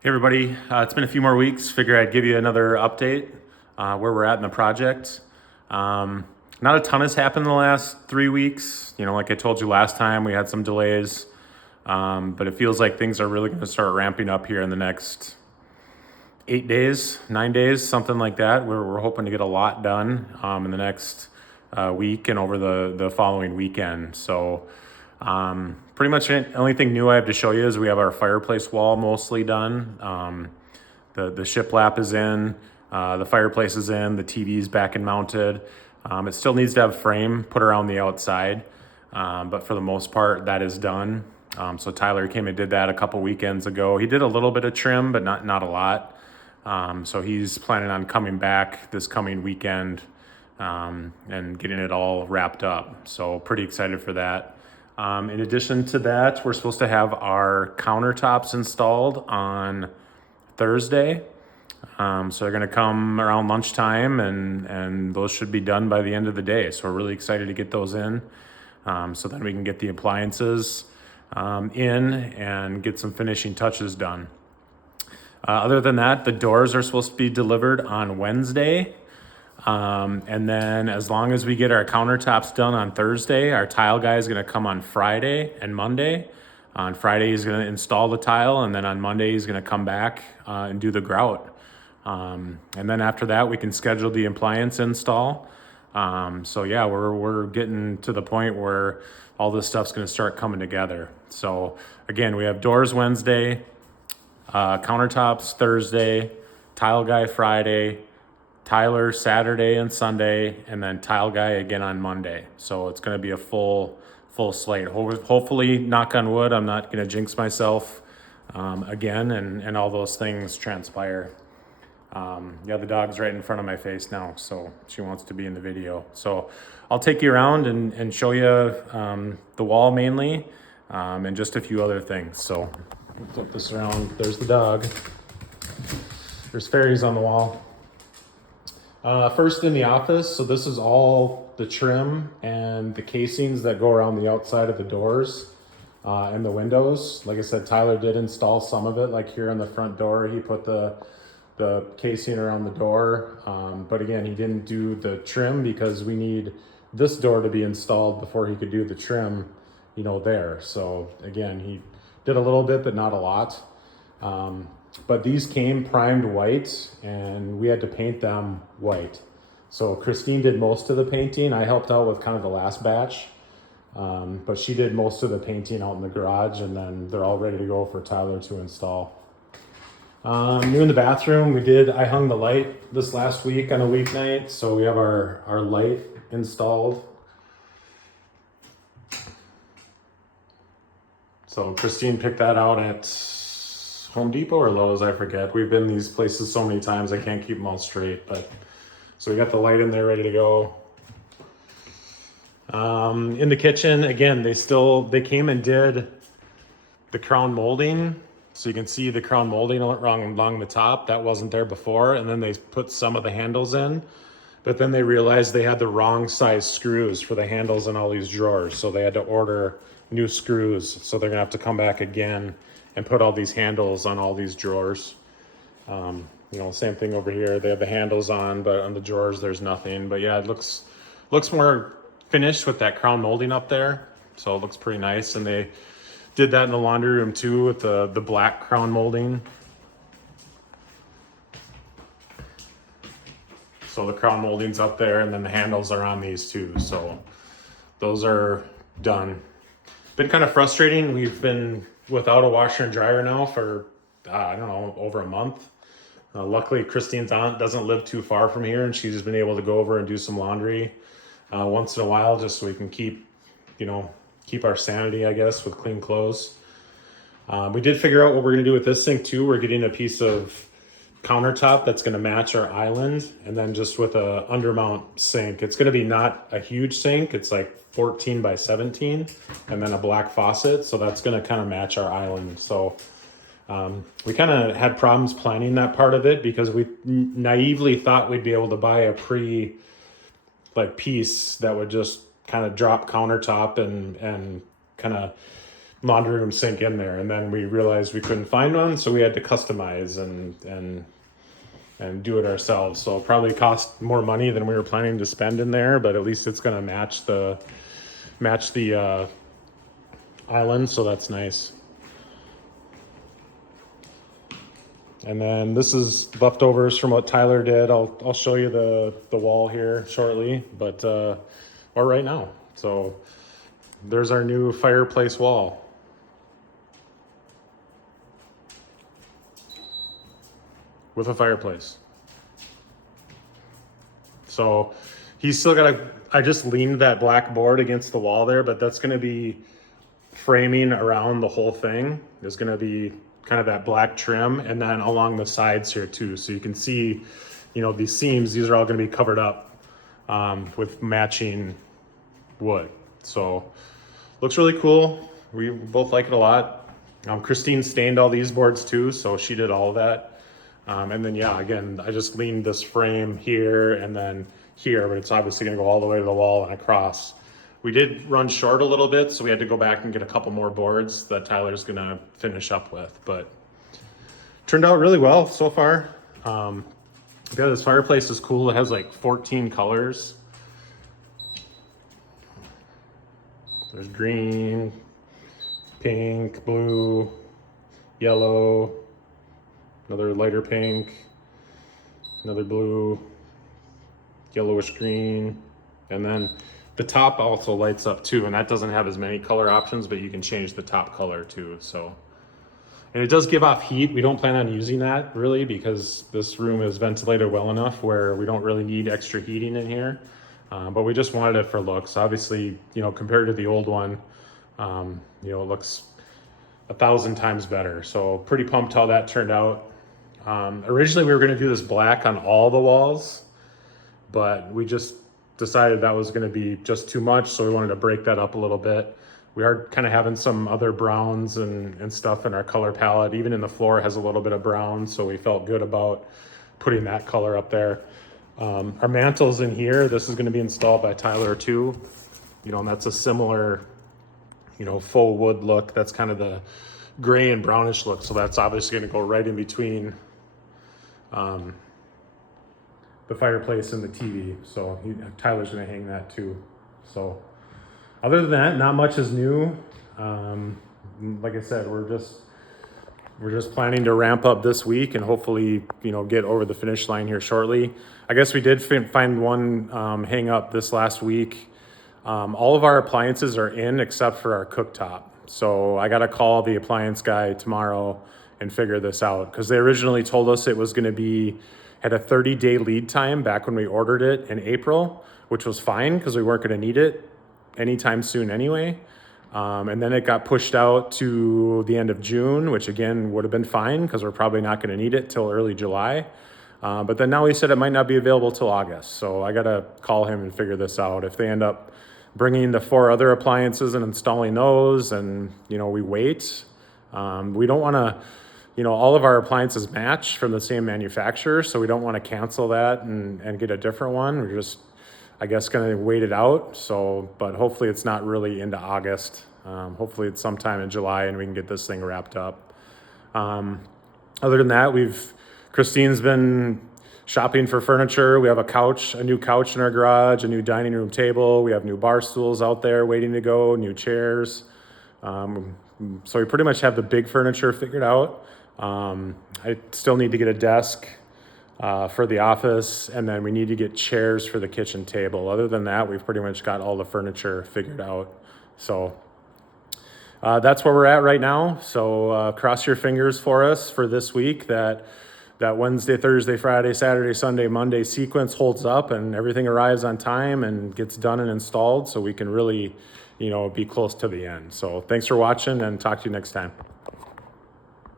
Hey everybody, it's been a few more weeks. Figure I'd give you another update where we're at in the project. Um, Not a ton has happened in the last 3 weeks. Like I told you last time, we had some delays, but it feels like things are really going to start ramping up here in the next 8 days, 9 days, something like that. We're hoping to get a lot done in the next week and over the following weekend. So pretty much the only thing new I have to show you is we have our fireplace wall mostly done. The shiplap is in, the fireplace is in, the TV's back and mounted. It still needs to have frame put around the outside, but for the most part, that is done. So Tyler came and did that a couple weekends ago. He did a little bit of trim, but not a lot. So he's planning on coming back this coming weekend and getting it all wrapped up. So pretty excited for that. In addition to that, we're supposed to have our countertops installed on Thursday. So they're going to come around lunchtime, and those should be done by the end of the day. So we're really excited to get those in. So then we can get the appliances in and get some finishing touches done. Other than that, the doors are supposed to be delivered on Wednesday. And then as long as we get our countertops done on Thursday, our tile guy is going to come on Friday and Monday. On Friday, he's going to install the tile, and then on Monday, he's going to come back and do the grout. And then after that, we can schedule the appliance install. So yeah, we're getting to the point where all this stuff's going to start coming together. So again, we have doors Wednesday, countertops Thursday, tile guy Friday, Tyler Saturday and Sunday, and then tile guy again on Monday. So it's going to be a full slate. Hopefully, knock on wood, I'm not going to jinx myself again, and all those things transpire. Yeah, the dog's right in front of my face now, so she wants to be in the video. So I'll take you around and show you the wall mainly, and just a few other things. So flip this around. There's the dog. There's fairies on the wall. First in the office, so this is all the trim and the casings that go around the outside of the doors and the windows. Like I said, Tyler did install some of it, like here on the front door. He put the casing around the door, but again, he didn't do the trim because we need this door to be installed before he could do the trim, there. So again, he did a little bit, but not a lot. But these came primed white, and we had to paint them white. So Christine did most of the painting. I helped out with kind of the last batch, but she did most of the painting out in the garage, and then they're all ready to go for Tyler to install. New in the bathroom, I hung the light this last week on a weeknight, so we have our light installed. So Christine picked that out at Home Depot or Lowe's, I forget. We've been these places so many times I can't keep them all straight, but so we got the light in there ready to go. In the kitchen, again, they came and did the crown molding. So you can see the crown molding along the top. That wasn't there before. And then they put some of the handles in, but then they realized they had the wrong size screws for the handles in all these drawers. So they had to order new screws. So they're gonna have to come back again and put all these handles on all these drawers. Same thing over here. They have the handles on, but on the drawers, there's nothing. But yeah, it looks more finished with that crown molding up there. So it looks pretty nice. And they did that in the laundry room too with the black crown molding. So the crown molding's up there, and then the handles are on these too. So those are done. Been kind of frustrating. We've been without a washer and dryer now for, I don't know, over a month. Luckily, Christine's aunt doesn't live too far from here, and she's just been able to go over and do some laundry once in a while, just so we can keep our sanity, I guess, with clean clothes. We did figure out what we're going to do with this sink too. We're getting a piece of countertop that's going to match our island, and then just with a undermount sink. It's going to be not a huge sink. It's like 14 by 17, and then a black faucet. So that's going to kind of match our island. So we kind of had problems planning that part of it because we naively thought we'd be able to buy a piece that would just kind of drop countertop and kind of laundry room sink in there, and then we realized we couldn't find one, so we had to customize and do it ourselves. So it'll probably cost more money than we were planning to spend in there, but at least it's going to match the island, so that's nice. And then this is leftovers from what Tyler did. I'll show you the wall here shortly, but or right now. So there's our new fireplace wall. With a fireplace. So he's still got I just leaned that black board against the wall there, but that's gonna be framing around the whole thing. There's gonna be kind of that black trim, and then along the sides here too. So you can see, these seams, these are all gonna be covered up with matching wood. So looks really cool. We both like it a lot. Christine stained all these boards too, so she did all of that. And then, yeah, again, I just leaned this frame here and then here, but it's obviously gonna go all the way to the wall and across. We did run short a little bit, so we had to go back and get a couple more boards that Tyler's gonna finish up with, but turned out really well so far. Yeah, this fireplace is cool. It has like 14 colors. There's green, pink, blue, yellow, another lighter pink, another blue, yellowish green, and then the top also lights up too, and that doesn't have as many color options, but you can change the top color too. So, and it does give off heat. We don't plan on using that really because this room is ventilated well enough where we don't really need extra heating in here. But we just wanted it for looks. Obviously, compared to the old one, it looks 1,000 times better. So pretty pumped how that turned out. Originally we were going to do this black on all the walls, but we just decided that was going to be just too much. So we wanted to break that up a little bit. We are kind of having some other browns and stuff in our color palette. Even in the floor has a little bit of brown. So we felt good about putting that color up there. Our mantle's in here. This is going to be installed by Tyler too. And that's a similar, faux wood look. That's kind of the gray and brownish look. So that's obviously going to go right in between the fireplace and the TV. So Tyler's going to hang that too. So other than that, not much is new. Like I said, we're just planning to ramp up this week and hopefully, get over the finish line here shortly. I guess we did find one hang up this last week. All of our appliances are in except for our cooktop. So I got to call the appliance guy tomorrow and figure this out because they originally told us it was going to had a 30-day lead time back when we ordered it in April, which was fine because we weren't going to need it anytime soon anyway. And then it got pushed out to the end of June, which again would have been fine because we're probably not going to need it till early July. But then now he said it might not be available till August. So I got to call him and figure this out. If they end up bringing the 4 other appliances and installing those and, we wait, we don't want to, all of our appliances match from the same manufacturer. So we don't want to cancel that and get a different one. We're just, I guess, going to wait it out. So, but hopefully it's not really into August. Hopefully it's sometime in July and we can get this thing wrapped up. Other than that, Christine's been shopping for furniture. We have a new couch in our garage, a new dining room table. We have new bar stools out there waiting to go, new chairs. So we pretty much have the big furniture figured out. I still need to get a desk for the office, and then we need to get chairs for the kitchen table. Other than that, we've pretty much got all the furniture figured out. So that's where we're at right now. So cross your fingers for us for this week that Wednesday, Thursday, Friday, Saturday, Sunday, Monday sequence holds up and everything arrives on time and gets done and installed so we can really, be close to the end. So thanks for watching and talk to you next time.